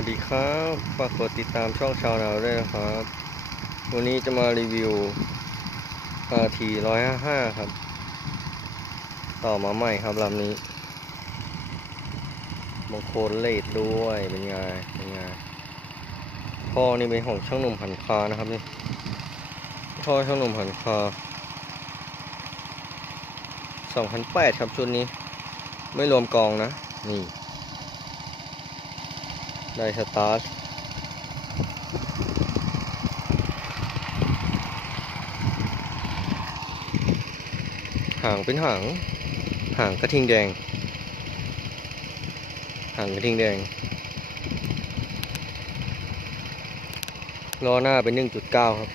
วัสดีครับฝากกดติดตามช่องชาวนาด้วยนะครับ วันนี้จะมารีวิว RT 155 ครับ ต่อมาใหม่ครับลำนี้บางโคนเลดด้วยเป็นไงเป็นไงท่อนี่เป็นของช่างหนุ่มหันคานะครับนี่ท่อช่างหนุ่มหันคา2008 ครับชุดนี้ ไม่รวมกองนะ นี่ ได้สตาร์ทหางเป็นหาง หางกระทิงแดง หางกระทิงแดง ล้อหน้าเป็น 1.9 ครับ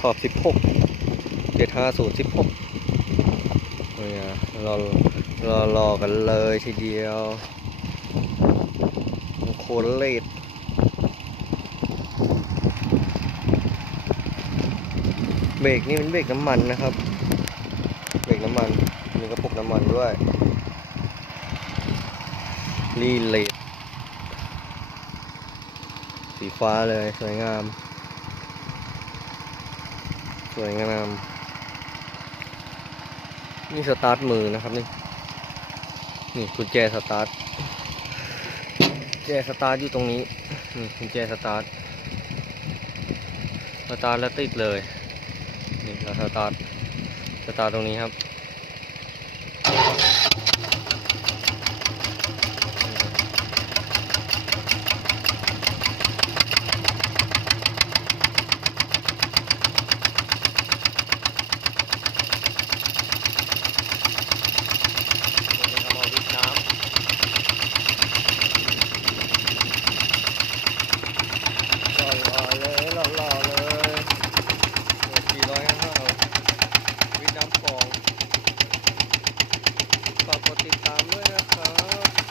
ขอบ 16 750 16เนี่ยรอรอรอกันเลยทีเดียว คนเลดเบรกนี่เป็นเบรกน้ำมันนะครับ เบรกน้ำมันมีกระปุกน้ำมันด้วยรีเลดสีฟ้าเลยสวยงาม สวยงาม นี่สตาร์ทมือนะครับนี่ นี่กุญแจสตาร์ท แจสตาร์ทอยู่ตรงนี้นี่กุญแจสตาร์ทสตาร์ทแล้วติดเลยนี่เราสตาร์ทสตาร์ทตรงนี้ครับ เอามาวิดน้ำ หล่อหล่อๆ เลยหล่อหล่อๆเลยสี่ร้อยห้าวิดน้ำฟองฝากกดติดตามด้วยนะครับ